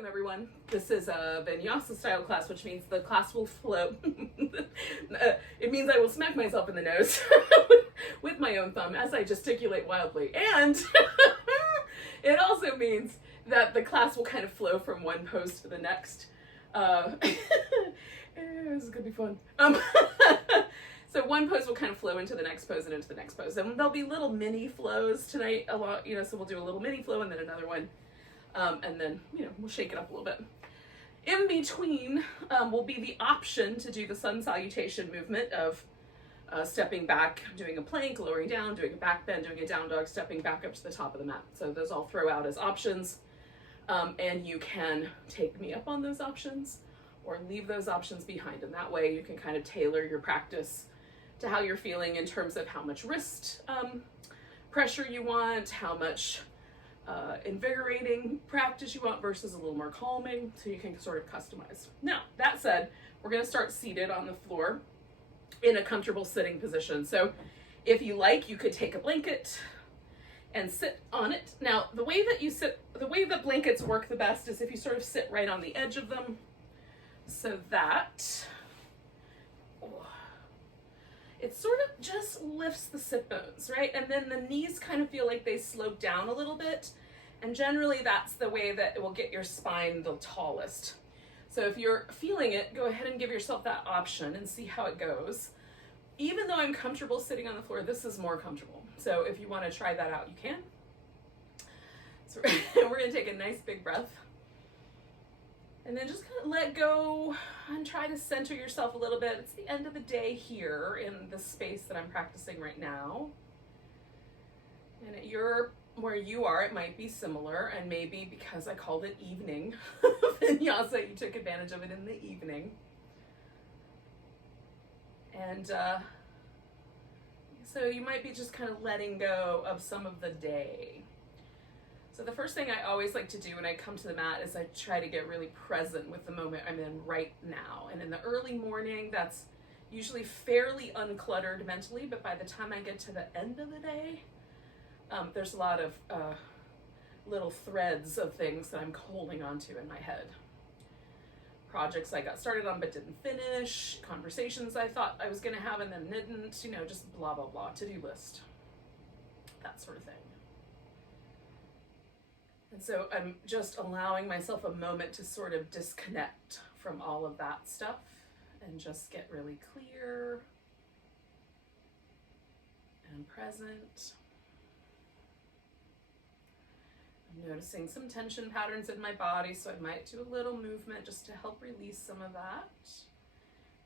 Welcome everyone. This is a Vinyasa style class, which means the class will flow. It means I will smack myself in the nose with my own thumb as I gesticulate wildly. And it also means that the class will kind of flow from one pose to the next. This is gonna be fun. So one pose will kind of flow into the next pose and into the next pose. And there'll be little mini flows tonight a lot, so we'll do a little mini flow and then another one. And then, we'll shake it up a little bit. In between will be the option to do the sun salutation movement of stepping back, doing a plank, lowering down, doing a back bend, doing a down dog, stepping back up to the top of the mat. So those I'll throw out as options. And you can take me up on those options or leave those options behind. And that way you can kind of tailor your practice to how you're feeling in terms of how much wrist pressure you want, how much invigorating practice you want versus a little more calming, so you can sort of customize. Now, that said, we're going to start seated on the floor in a comfortable sitting position. So if you like, you could take a blanket and sit on it. Now, the way that blankets work the best is if you sort of sit right on the edge of them, so that it sort of just lifts the sit bones, right? And then the knees kind of feel like they slope down a little bit. And generally that's the way that it will get your spine the tallest. So if you're feeling it, go ahead and give yourself that option and see how it goes. Even though I'm comfortable sitting on the floor, this is more comfortable. So if you want to try that out, you can. So we're going to take a nice big breath. And then just kind of let go and try to center yourself a little bit. It's the end of the day here in the space that I'm practicing right now. And where you are, it might be similar, and maybe because I called it evening Vinyasa, you took advantage of it in the evening. And so you might be just kind of letting go of some of the day. So the first thing I always like to do when I come to the mat is I try to get really present with the moment I'm in right now. And in the early morning, that's usually fairly uncluttered mentally, but by the time I get to the end of the day, there's a lot of little threads of things that I'm holding onto in my head. Projects I got started on but didn't finish, conversations I thought I was gonna have and then didn't, just blah, blah, blah, to-do list, that sort of thing. And so I'm just allowing myself a moment to sort of disconnect from all of that stuff and just get really clear and present. I'm noticing some tension patterns in my body, so I might do a little movement just to help release some of that.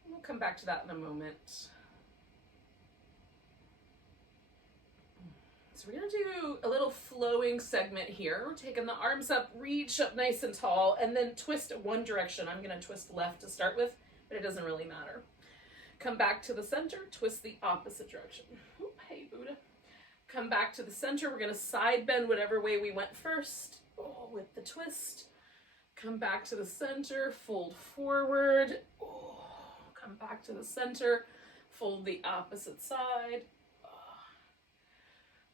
And we'll come back to that in a moment. So we're gonna do a little flowing segment here. We're taking the arms up, reach up nice and tall, and then twist one direction. I'm gonna twist left to start with, but it doesn't really matter. Come back to the center, twist the opposite direction. Oop, hey Buddha. Come back to the center. We're gonna side bend whatever way we went first, with the twist. Come back to the center, fold forward. Come back to the center, fold the opposite side.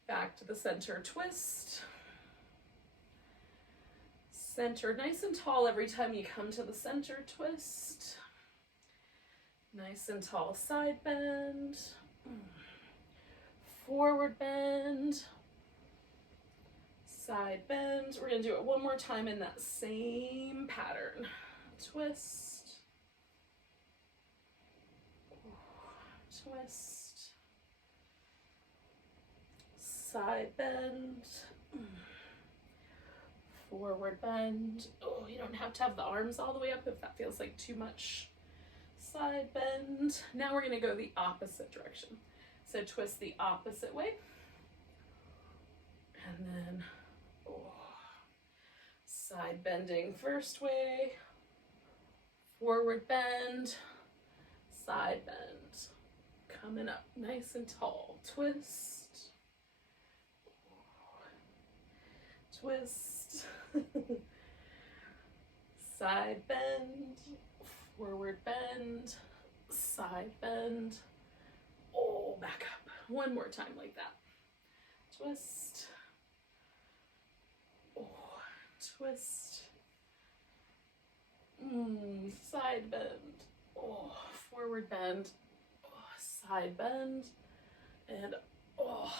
Back to the center, twist. Center nice and tall every time you come to the center, twist. Nice and tall side bend. Forward bend. Side bend. We're gonna do it one more time in that same pattern. Twist. Twist. Side bend, forward bend. You don't have to have the arms all the way up if that feels like too much. Side bend. Now we're gonna go the opposite direction. So twist the opposite way. And then side bending first way, forward bend, side bend. Coming up nice and tall, twist. Twist, side bend, forward bend, side bend, back up. One more time like that. Twist, twist, Side bend. Oh, forward bend. Oh, side bend. And oh,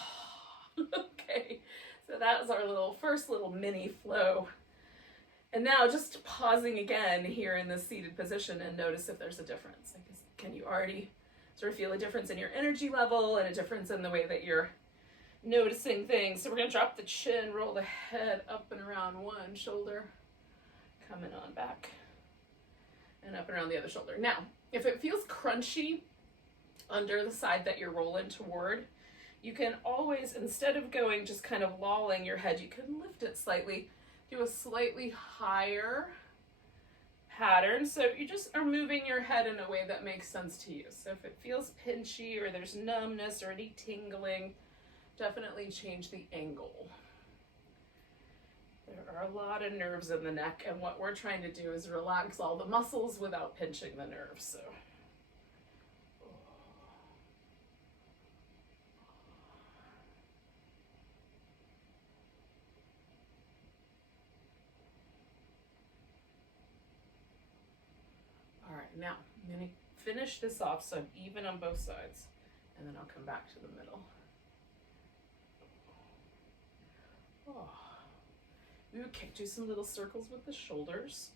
okay. So that was our first little mini flow. And now just pausing again here in this seated position and notice if there's a difference. Like, can you already sort of feel a difference in your energy level and a difference in the way that you're noticing things? So we're gonna drop the chin, roll the head up and around one shoulder, coming on back and up and around the other shoulder. Now, if it feels crunchy under the side that you're rolling toward, you can always, instead of going just kind of lolling your head, you can lift it slightly, do a slightly higher pattern. So you just are moving your head in a way that makes sense to you. So if it feels pinchy or there's numbness or any tingling, definitely change the angle. There are a lot of nerves in the neck, and what we're trying to do is relax all the muscles without pinching the nerves. So all right, now I'm going to finish this off so I'm even on both sides, and then I'll come back to the middle. Oh. Okay, do some little circles with the shoulders.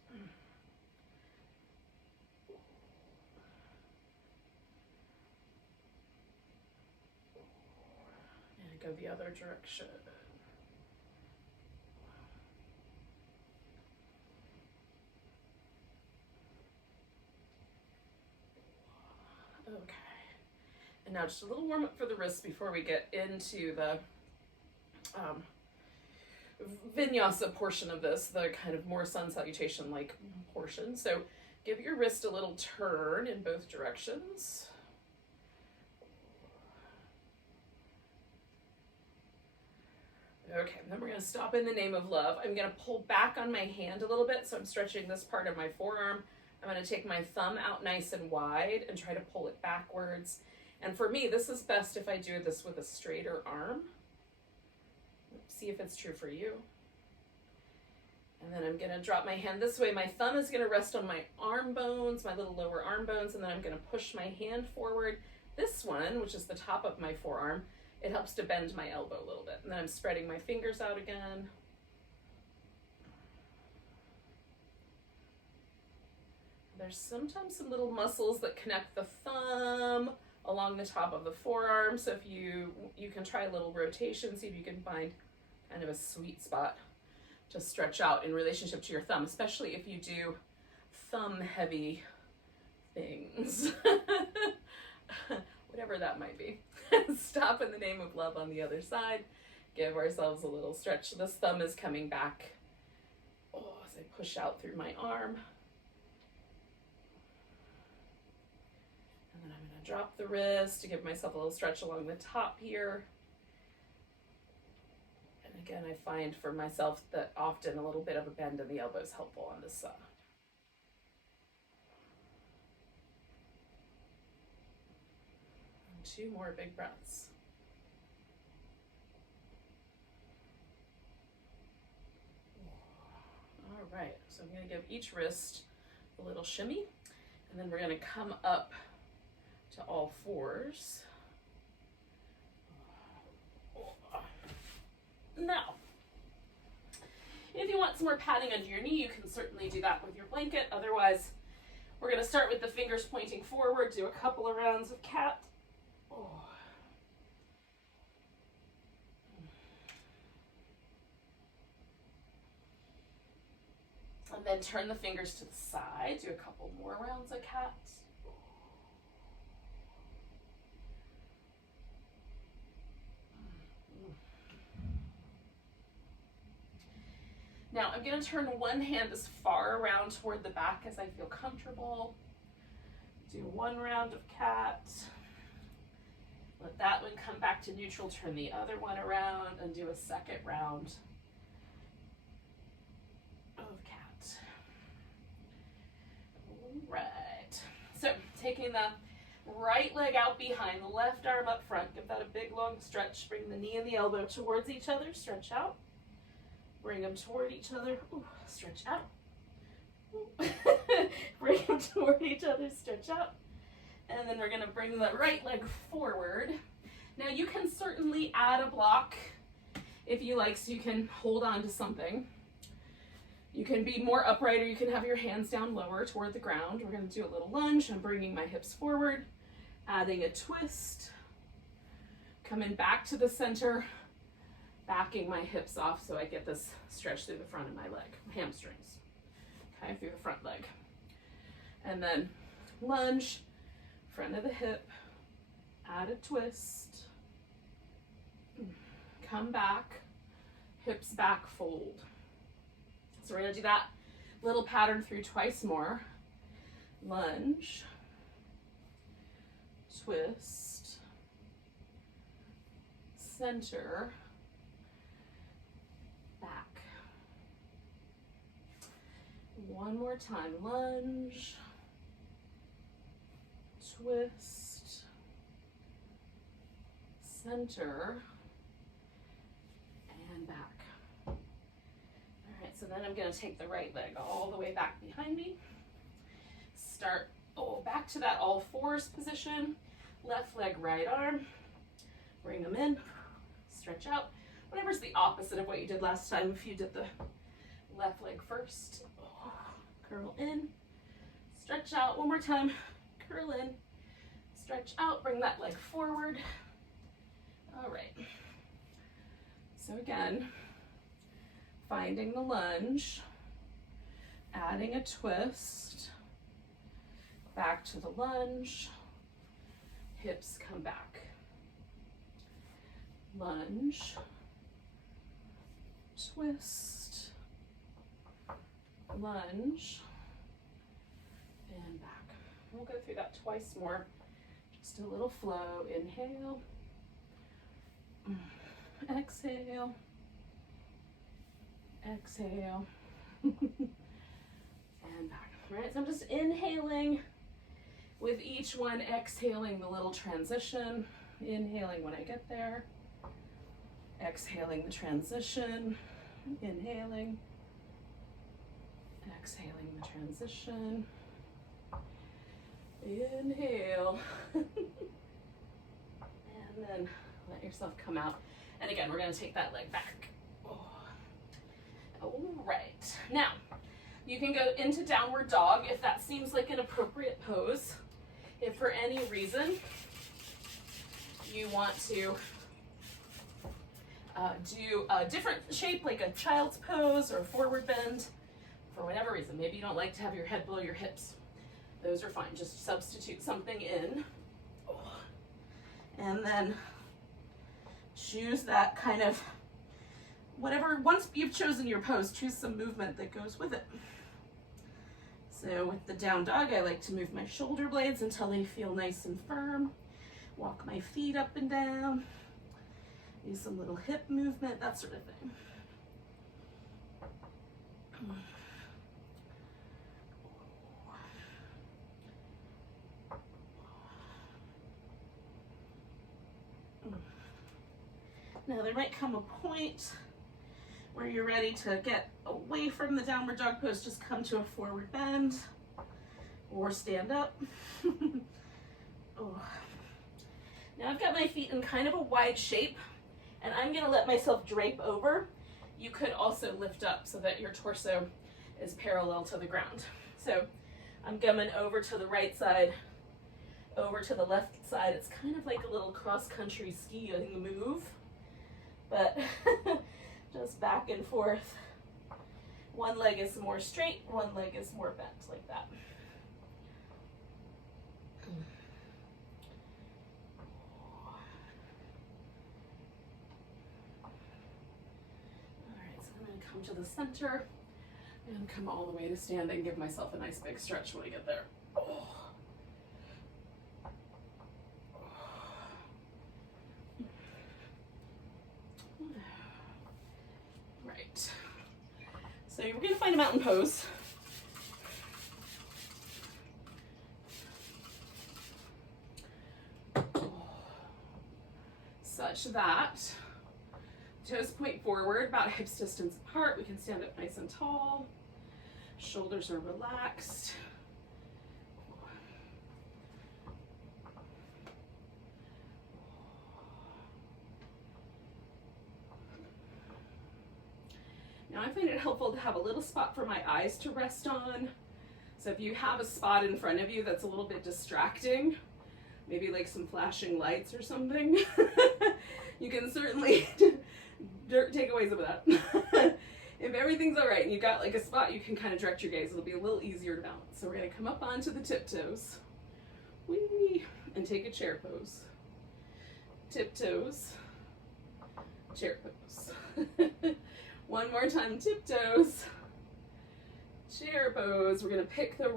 And go the other direction. Okay. And now just a little warm up for the wrists before we get into the Vinyasa portion of this, the kind of more sun salutation like portion. So give your wrist a little turn in both directions. Okay, and then we're going to stop in the name of love. I'm going to pull back on my hand a little bit, so I'm stretching this part of my forearm. I'm going to take my thumb out nice and wide and try to pull it backwards. And for me, this is best if I do this with a straighter arm. See if it's true for you. And then I'm going to drop my hand this way. My thumb is going to rest on my arm bones, my little lower arm bones, and then I'm going to push my hand forward. This one, which is the top of my forearm, it helps to bend my elbow a little bit. And then I'm spreading my fingers out again. There's sometimes some little muscles that connect the thumb along the top of the forearm. So if you can try a little rotation, see if you can find kind of a sweet spot to stretch out in relationship to your thumb, especially if you do thumb heavy things, whatever that might be. Stop in the name of love on the other side. Give ourselves a little stretch. This thumb is coming back as I push out through my arm. And then I'm going to drop the wrist to give myself a little stretch along the top here. And again, I find for myself that often a little bit of a bend in the elbow is helpful on this side. And 2 more big breaths. All right, so I'm going to give each wrist a little shimmy, and then we're going to come up to all fours. Now, if you want some more padding under your knee, you can certainly do that with your blanket. Otherwise, we're going to start with the fingers pointing forward, do a couple of rounds of cat. And then turn the fingers to the side, do a couple more rounds of cat. Now I'm going to turn one hand as far around toward the back as I feel comfortable. Do 1 round of cat. Let that one come back to neutral, turn the other one around and do a second round of cat. All right. So taking the right leg out behind, the left arm up front, give that a big long stretch. Bring the knee and the elbow towards each other, stretch out. Bring them toward each other. Ooh, stretch out. toward each other, stretch out. And then we're gonna bring the right leg forward. Now you can certainly add a block if you like, so you can hold on to something. You can be more upright, or you can have your hands down lower toward the ground. We're gonna do a little lunge. I'm bringing my hips forward, adding a twist, coming back to the center, backing my hips off so I get this stretch through the front of my leg, hamstrings, okay, through the front leg. And then lunge, front of the hip, add a twist, come back, hips back, fold. So we're gonna do that little pattern through twice more. Lunge, twist, center, back. One more time, lunge, twist, center, and back. So then I'm going to take the right leg all the way back behind me. Start back to that all fours position. Left leg, right arm. Bring them in. Stretch out. Whatever's the opposite of what you did last time. If you did the left leg first. Curl in. Stretch out. One more time. Curl in. Stretch out. Bring that leg forward. All right. So again, finding the lunge, adding a twist, back to the lunge, hips come back. Lunge, twist, lunge, and back. We'll go through that twice more. Just a little flow. Inhale, exhale, exhale, and back. All right, so I'm just inhaling with each one, exhaling the little transition. Inhaling when I get there, exhaling the transition, inhaling, exhaling the transition, inhale, and then let yourself come out. And again, we're gonna take that leg back. All right, now you can go into downward dog if that seems like an appropriate pose. If for any reason you want to do a different shape, like a child's pose or a forward bend, for whatever reason, maybe you don't like to have your head below your hips, those are fine. Just substitute something in, and then choose that kind of whatever, once you've chosen your pose, choose some movement that goes with it. So with the down dog, I like to move my shoulder blades until they feel nice and firm. Walk my feet up and down. Use some little hip movement, that sort of thing. Now there might come a point where you're ready to get away from the downward dog pose. Just come to a forward bend or stand up. Now I've got my feet in kind of a wide shape, and I'm gonna let myself drape over. You could also lift up so that your torso is parallel to the ground. So I'm coming over to the right side, over to the left side. It's kind of like a little cross-country skiing move, but just back and forth. One leg is more straight, one leg is more bent, like that. All right, so I'm going to come to the center and come all the way to standing. Give myself a nice big stretch when I get there. Right. So we're going to find a mountain pose. Such that toes point forward, about hips distance apart. We can stand up nice and tall. Shoulders are relaxed. little spot for my eyes to rest on. So if you have a spot in front of you that's a little bit distracting, maybe like some flashing lights or something, you can certainly take away some of that. If everything's all right and you got like a spot you can kind of direct your gaze, it'll be a little easier to balance. So we're going to come up onto the tiptoes. Whee! And take a chair pose. Tiptoes. Chair pose. One more time, tiptoes. Chair pose. We're going to pick the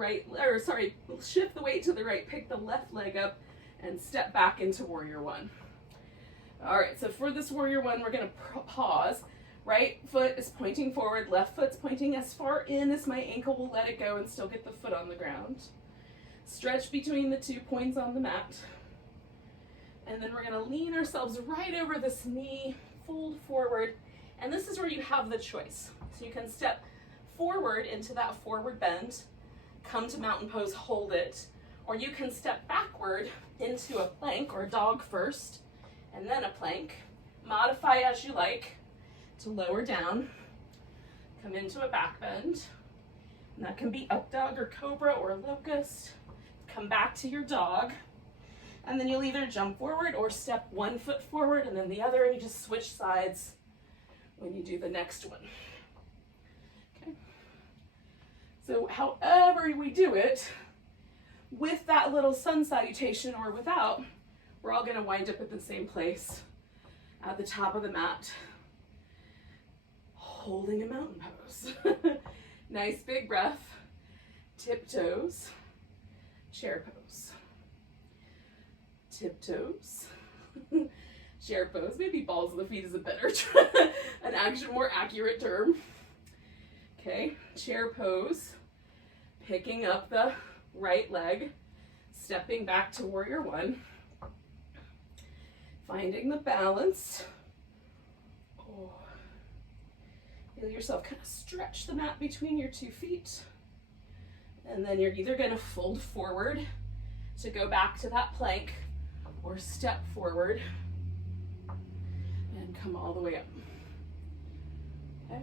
shift the weight to the right, pick the left leg up, and step back into warrior one. All right, so for this warrior one, we're going to pause. Right foot is pointing forward, left foot's pointing as far in as my ankle will let it go and still get the foot on the ground. Stretch between the 2 points on the mat. And then we're going to lean ourselves right over this knee, fold forward, and this is where you have the choice. So you can step forward into that forward bend, come to mountain pose, hold it, or you can step backward into a plank or dog first, and then a plank. Modify as you like to lower down, come into a back bend, and that can be up dog or cobra or locust. Come back to your dog, and then you'll either jump forward or step 1 foot forward and then the other, and you just switch sides when you do the next one. Okay. So however we do it, with that little sun salutation or without, we're all going to wind up at the same place at the top of the mat, holding a mountain pose. Nice big breath. Tiptoes. Chair pose. Tiptoes. Chair pose. Maybe balls of the feet is a better more accurate term. Okay, chair pose. Picking up the right leg, stepping back to warrior one. Finding the balance. Oh. Feel yourself kind of stretch the mat between your 2 feet. And then you're either going to fold forward to go back to that plank or step forward and come all the way up. Okay.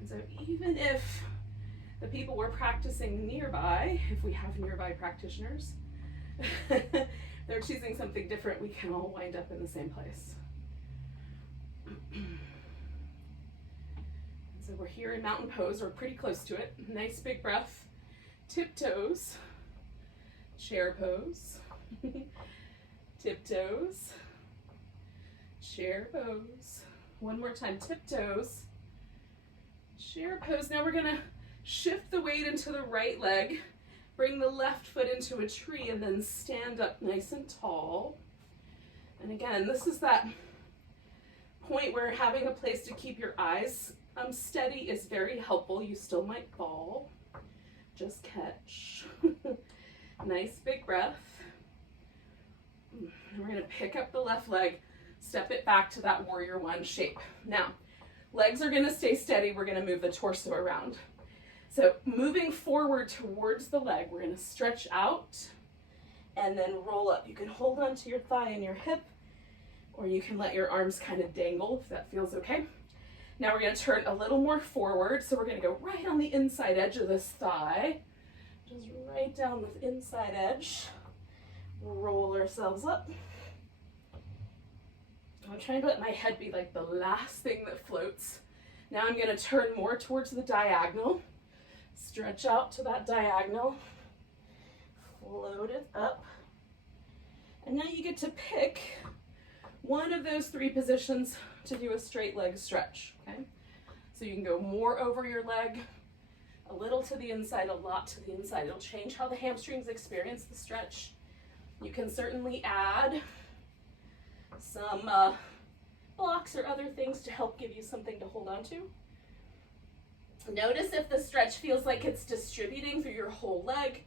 And so even if the people we're practicing nearby, if we have nearby practitioners, they're choosing something different, we can all wind up in the same place. So we're here in mountain pose, or pretty close to it. Nice big breath. Tiptoes. Chair pose. Tiptoes. Chair pose. One more time, tiptoes. Chair pose. Now we're gonna shift the weight into the right leg, bring the left foot into a tree, and then stand up nice and tall. And again, this is that point where having a place to keep your eyes steady is very helpful. You still might fall. Just catch. Nice big breath. And we're going to pick up the left leg, step it back to that warrior one shape. Now, legs are going to stay steady. We're going to move the torso around. So moving forward towards the leg, we're going to stretch out and then roll up. You can hold onto your thigh and your hip, or you can let your arms kind of dangle if that feels okay. Now we're going to turn a little more forward. So we're going to go right on the inside edge of this thigh. Just right down the inside edge. Roll ourselves up. I'm trying to let my head be like the last thing that floats. Now I'm going to turn more towards the diagonal. Stretch out to that diagonal. Float it up. And now you get to pick one of those 3 positions to do a straight leg stretch, okay? So you can go more over your leg, a little to the inside, a lot to the inside. It'll change how the hamstrings experience the stretch. You can certainly add some blocks or other things to help give you something to hold on to. Notice if the stretch feels like it's distributing through your whole leg,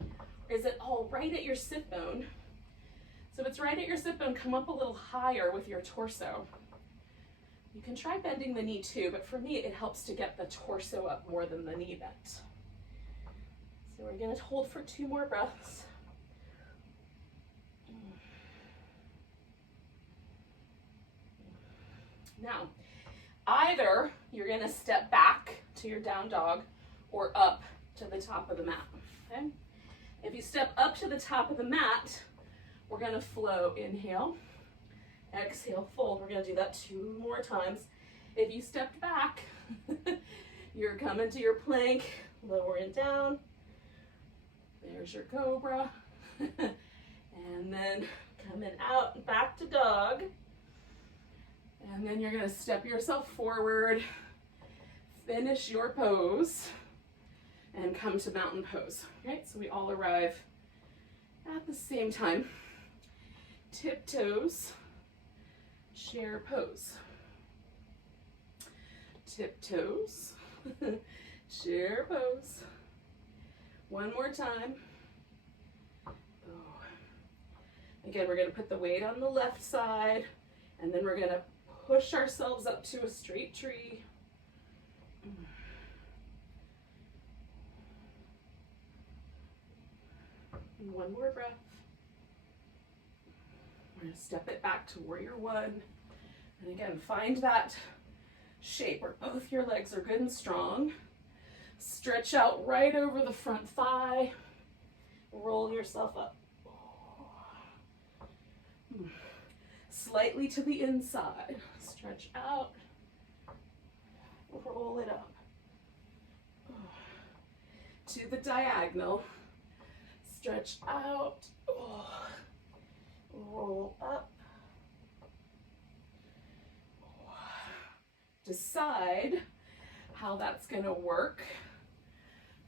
or is it all right at your sit bone? So if it's right at your sit bone, come up a little higher with your torso. You can try bending the knee too, but for me, it helps to get the torso up more than the knee bent. So we're going to hold for 2 more breaths. Now, Either you're gonna step back to your down dog or up to the top of the mat, okay? If you step up to the top of the mat, we're gonna flow. Inhale, exhale, fold. We're gonna do that 2 more times. If you stepped back, you're coming to your plank, lowering down. There's your cobra. And then coming out, back to dog. And then you're gonna step yourself forward, finish your pose, and come to mountain pose. Right, so we all arrive at the same time. Tiptoes, chair pose. Tiptoes, chair pose. One more time. Oh. Again, we're gonna put the weight on the left side, and then we're gonna push ourselves up to a straight tree. And one more breath. We're gonna step it back to warrior one. And again, find that shape where both your legs are good and strong. Stretch out right over the front thigh. Roll yourself up. Slightly to the inside. Stretch out. Roll it up. To the diagonal. Stretch out. Roll up. Decide how that's going to work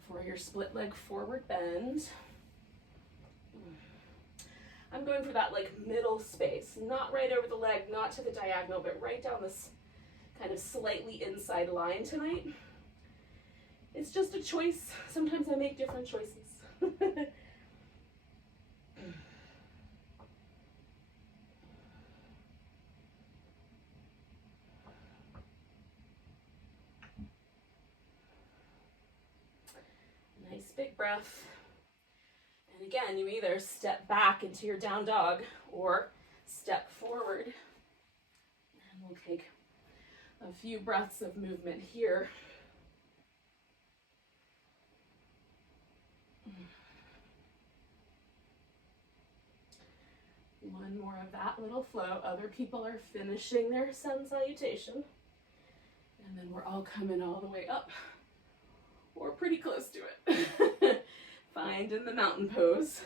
for your split leg forward bend. I'm going for that like middle space, not right over the leg, not to the diagonal, but right down this kind of slightly inside line tonight. It's just a choice. Sometimes I make different choices. Nice big breath. And again, you either step back into your down dog or step forward. And we'll take a few breaths of movement here. One more of that little flow. Other people are finishing their sun salutation. And then we're all coming all the way up, or pretty close to it. Find in the mountain pose.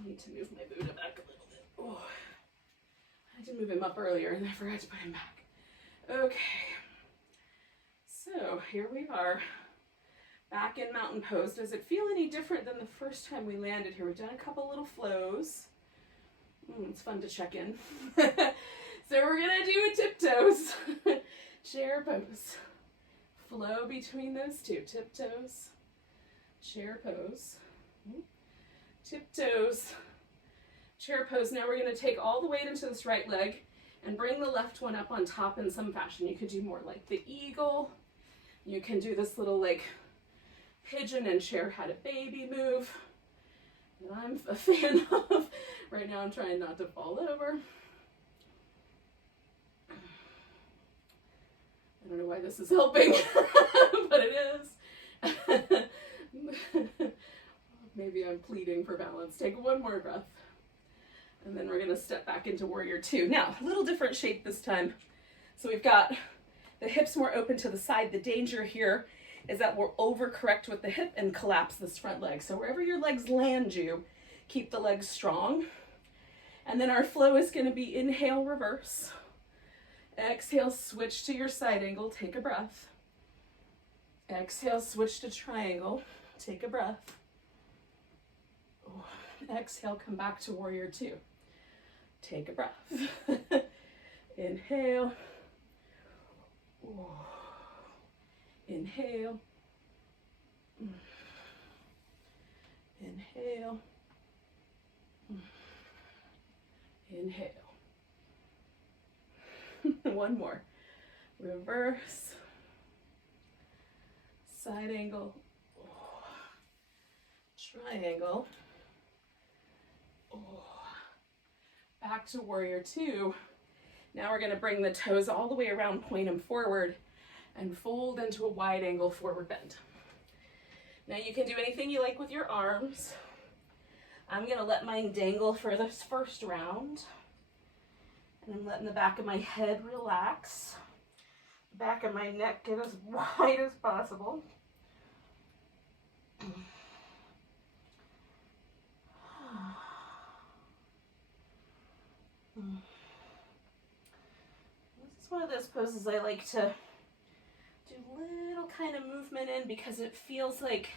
I need to move my Buddha back a little bit. Oh, I had to move him up earlier and I forgot to put him back. Okay, so here we are, back in mountain pose. Does it feel any different than the first time we landed here? We've done a couple little flows. It's fun to check in. So we're gonna do a tiptoes. Chair pose. Flow between those two. Tiptoes, chair pose. Tiptoes, chair pose. Now we're going to take all the weight into this right leg and bring the left one up on top in some fashion. You could do more like the eagle. You can do this little like pigeon and chair had a baby move that I'm a fan of. Right now I'm trying not to fall over. I don't know why this is helping, but it is. Maybe I'm pleading for balance. Take one more breath. And then we're going to step back into warrior two. Now, a little different shape this time. So we've got the hips more open to the side. The danger here is that we'll overcorrect with the hip and collapse this front leg. So wherever your legs land you, keep the legs strong. And then our flow is going to be inhale, reverse. Exhale, switch to your side angle, take a breath. Exhale, switch to triangle, take a breath. Exhale, come back to warrior two. Take a breath. Inhale. Inhale. Inhale. Inhale. One more. Reverse. Side angle. Triangle. Back to warrior two. Now we're gonna bring the toes all the way around, point them forward, and fold into a wide angle forward bend. Now you can do anything you like with your arms. I'm gonna let mine dangle for this first round. And I'm letting the back of my head relax. The back of my neck get as wide as possible. This is one of those poses I like to do little kind of movement in because it feels like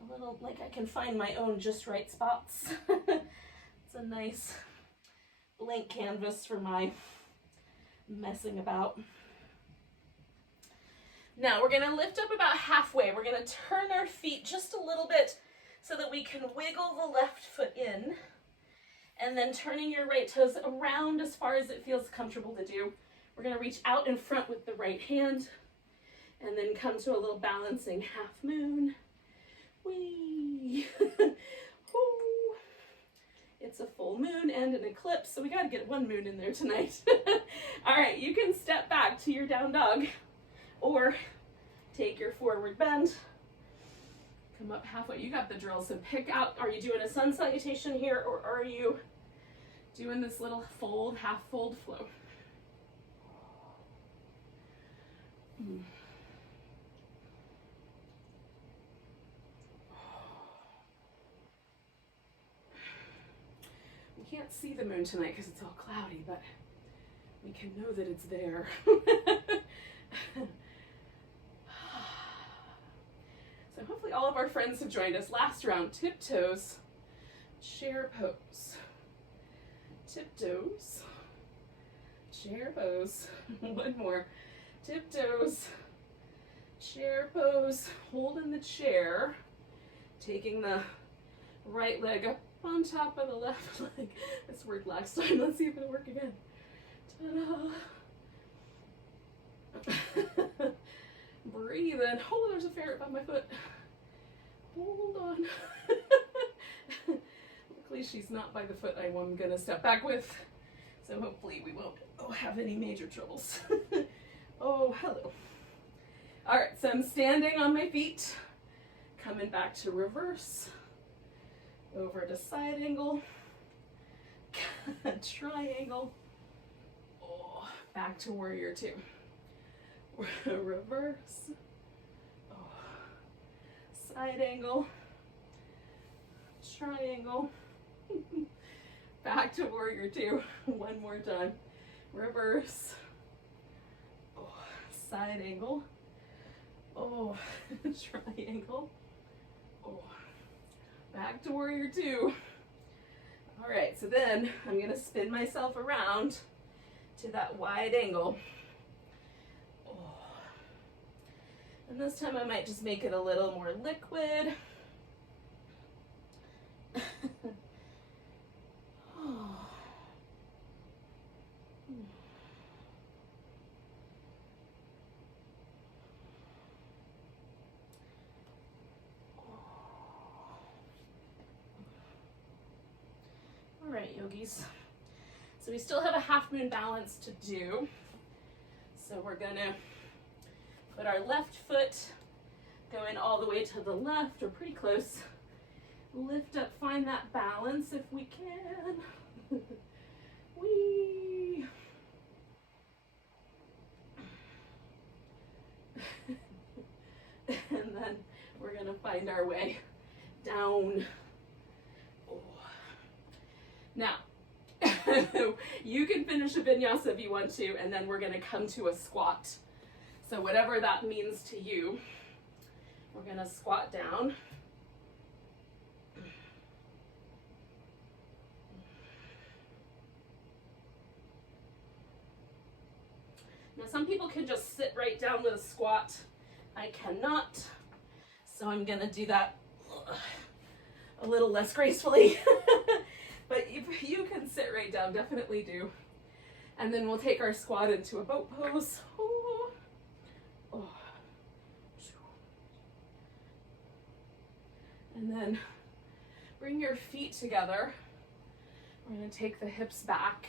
a little, like I can find my own just right spots. It's a nice blank canvas for my messing about. Now we're gonna lift up about halfway. We're gonna turn our feet just a little bit so that we can wiggle the left foot in, and then turning your right toes around as far as it feels comfortable to do. We're gonna reach out in front with the right hand and then come to a little balancing half moon. Whee! Woo! It's a full moon and an eclipse, so we gotta get one moon in there tonight. All right, you can step back to your down dog or take your forward bend. Come up halfway. You got the drill, so pick out, are you doing a sun salutation here, or are you doing this little fold, half fold flow? We can't see the moon tonight because it's all cloudy, but we can know that it's there. So hopefully all of our friends have joined us. Last round, tiptoes, chair pose. Tiptoes, chair pose. One more. Tiptoes, chair pose. Holding the chair, taking the right leg up on top of the left leg. This worked last time. Let's see if it'll work again. Ta-da! Breathe in. Oh, there's a ferret by my foot. Hold on. Luckily she's not by the foot I'm gonna step back with, so hopefully we won't have any major troubles. Oh, hello. All right, so I'm standing on my feet, coming back to reverse, over to side angle, triangle, back to warrior two. Reverse, side angle, triangle, back to warrior two. One more time. Reverse, side angle, triangle, back to warrior two. All right, so then I'm gonna spin myself around to that wide angle. And this time I might just make it a little more liquid. All right, yogis. So we still have a half moon balance to do. So we're gonna put our left foot going all the way to the left, or pretty close. Lift up, find that balance if we can. Whee! And then we're gonna find our way down. Now, you can finish a vinyasa if you want to, and then we're gonna come to a squat. So whatever that means to you, we're gonna squat down. Now some people can just sit right down with a squat. I cannot, so I'm gonna do that a little less gracefully. But if you can sit right down, definitely do. And then we'll take our squat into a boat pose. And then bring your feet together. We're gonna take the hips back.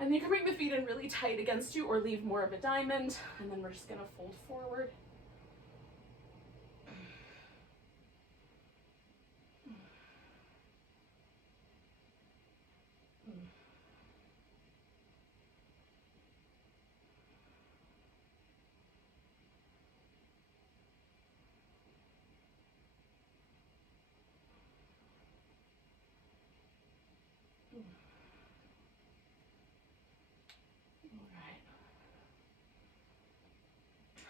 And you can bring the feet in really tight against you or leave more of a diamond. And then we're just gonna fold forward.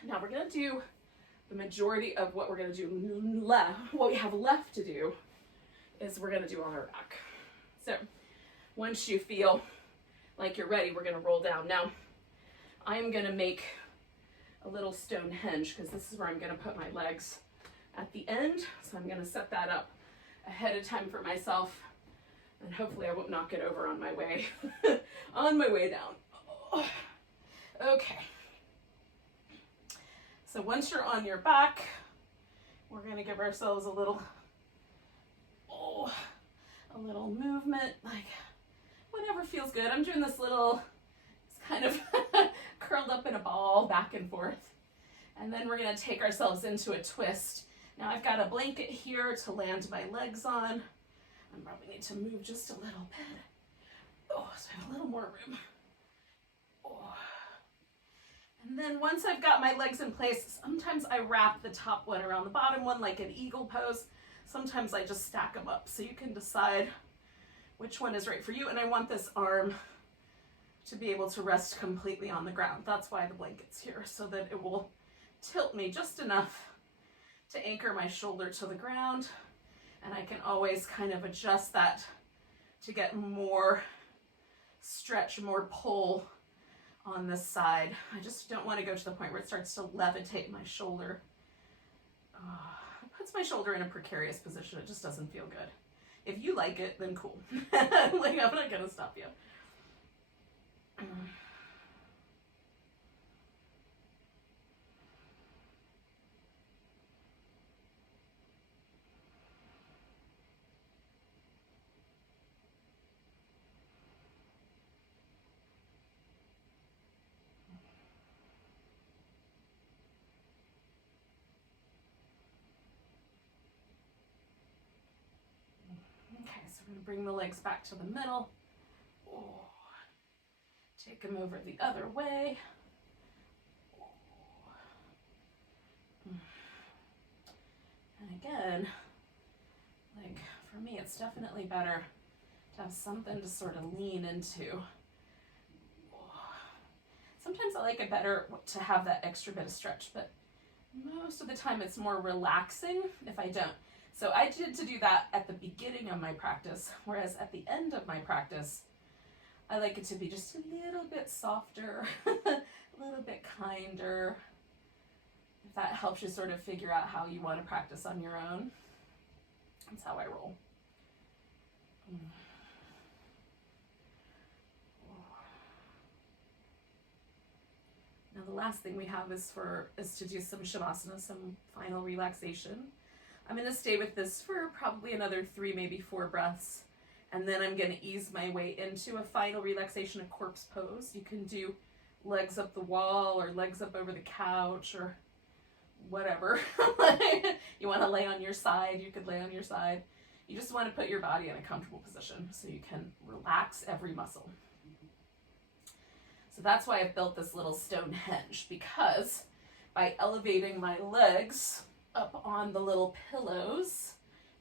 Now we're gonna do the majority of what we're gonna do left. What we have left to do is we're gonna do on our back. So once you feel like you're ready, we're gonna roll down. Now I'm gonna make a little Stonehenge because this is where I'm gonna put my legs at the end. So I'm gonna set that up ahead of time for myself, and hopefully I won't knock it over on my way on my way down. Okay. So once you're on your back, we're gonna give ourselves a little movement, like whatever feels good. I'm doing this little, it's kind of curled up in a ball, back and forth. And then we're gonna take ourselves into a twist. Now I've got a blanket here to land my legs on. I probably need to move just a little bit. Oh, so I have a little more room. Oh. And then once I've got my legs in place, sometimes I wrap the top one around the bottom one like an eagle pose. Sometimes I just stack them up. So you can decide which one is right for you. And I want this arm to be able to rest completely on the ground. That's why the blanket's here, so that it will tilt me just enough to anchor my shoulder to the ground. And I can always kind of adjust that to get more stretch, more pull on this side. I just don't want to go to the point where it starts to levitate my shoulder. It puts my shoulder in a precarious position. It just doesn't feel good. If you like it, then cool. Like, I'm not gonna stop you. Okay, so we're going to bring the legs back to the middle. Oh. Take them over the other way. Oh. And again, like for me, it's definitely better to have something to sort of lean into. Oh. Sometimes I like it better to have that extra bit of stretch, but most of the time it's more relaxing if I don't. So I tend to do that at the beginning of my practice, whereas at the end of my practice, I like it to be just a little bit softer, a little bit kinder. If that helps you sort of figure out how you want to practice on your own, that's how I roll. Now the last thing we have is to do some shavasana, some final relaxation. I'm going to stay with this for probably another 3, maybe 4 breaths. And then I'm going to ease my way into a final relaxation, a corpse pose. You can do legs up the wall or legs up over the couch or whatever. You want to lay on your side, you could lay on your side. You just want to put your body in a comfortable position so you can relax every muscle. So that's why I've built this little Stonehenge, because by elevating my legs up on the little pillows,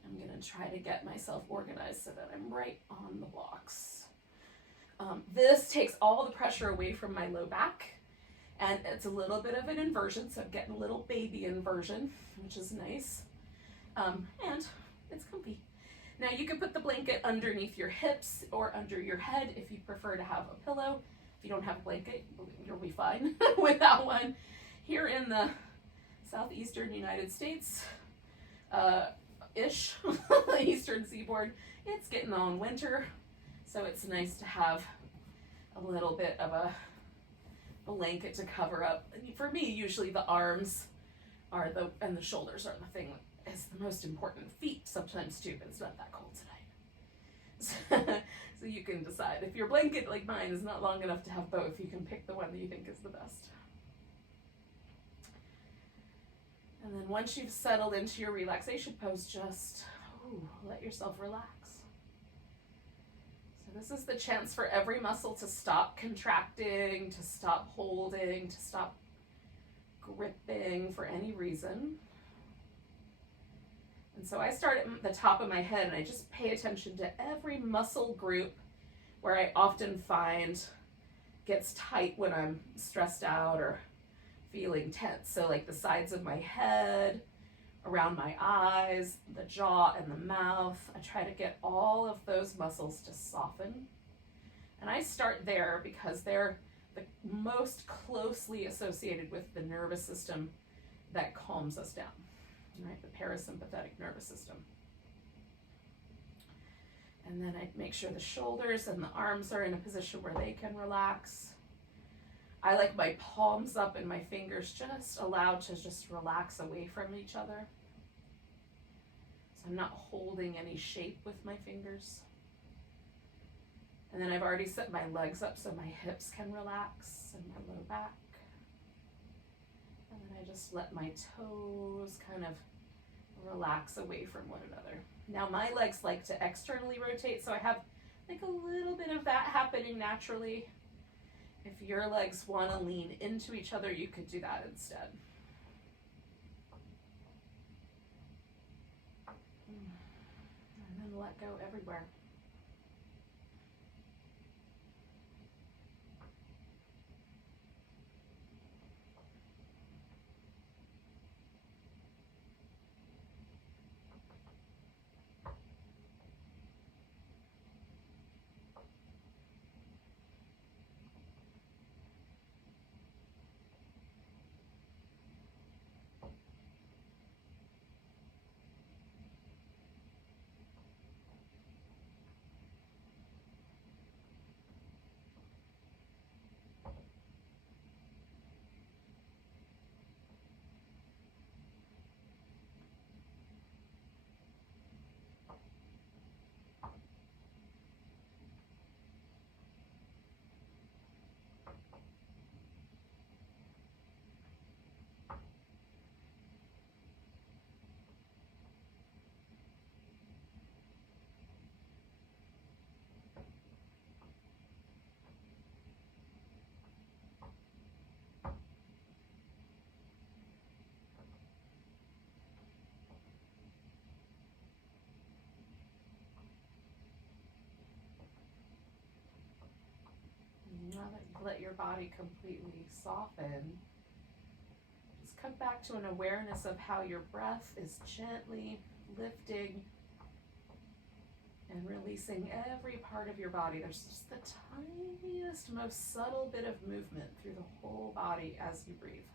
I'm going to try to get myself organized so that I'm right on the blocks. This takes all the pressure away from my low back, and it's a little bit of an inversion, so I'm getting a little baby inversion, which is nice, and it's comfy. Now you can put the blanket underneath your hips or under your head if you prefer to have a pillow. If you don't have a blanket, you'll be fine without one. Here in the southeastern United States, ish, the eastern seaboard, it's getting on winter, so it's nice to have a little bit of a blanket to cover up. For me, usually the arms are and the shoulders are the thing that is the most important. Feet sometimes too, but it's not that cold tonight. So you can decide. If your blanket, like mine, is not long enough to have both, you can pick the one that you think is the best. And then once you've settled into your relaxation pose, just let yourself relax. So this is the chance for every muscle to stop contracting, to stop holding, to stop gripping for any reason. And so I start at the top of my head and I just pay attention to every muscle group where I often find gets tight when I'm stressed out or feeling tense. So like the sides of my head, around my eyes, the jaw and the mouth. I try to get all of those muscles to soften. And I start there because they're the most closely associated with the nervous system that calms us down, right? The parasympathetic nervous system. And then I make sure the shoulders and the arms are in a position where they can relax. I like my palms up and my fingers just allowed to just relax away from each other. So I'm not holding any shape with my fingers. And then I've already set my legs up so my hips can relax and my low back. And then I just let my toes kind of relax away from one another. Now my legs like to externally rotate, so I have like a little bit of that happening naturally. If your legs want to lean into each other, you could do that instead. And then let go everywhere. Now that you've let your body completely soften, just come back to an awareness of how your breath is gently lifting and releasing every part of your body. There's just the tiniest, most subtle bit of movement through the whole body as you breathe.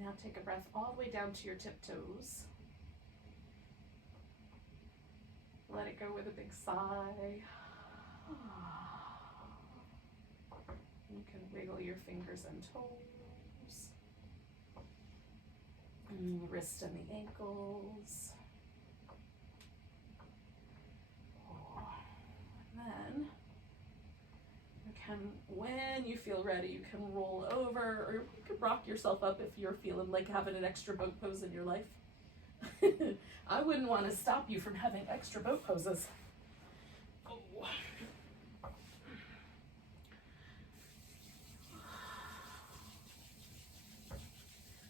Now take a breath all the way down to your tiptoes. Let it go with a big sigh. You can wiggle your fingers and toes, and the wrists and the ankles. And then you can, when you feel ready, you can roll over, or you can rock yourself up if you're feeling like having an extra boat pose in your life. I wouldn't want to stop you from having extra boat poses. Oh.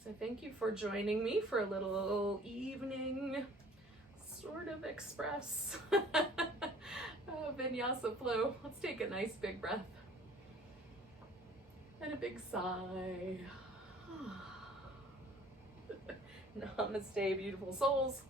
So thank you for joining me for a little evening sort of express Vinyasa flow. Let's take a nice big breath. And a big sigh. Namaste, beautiful souls.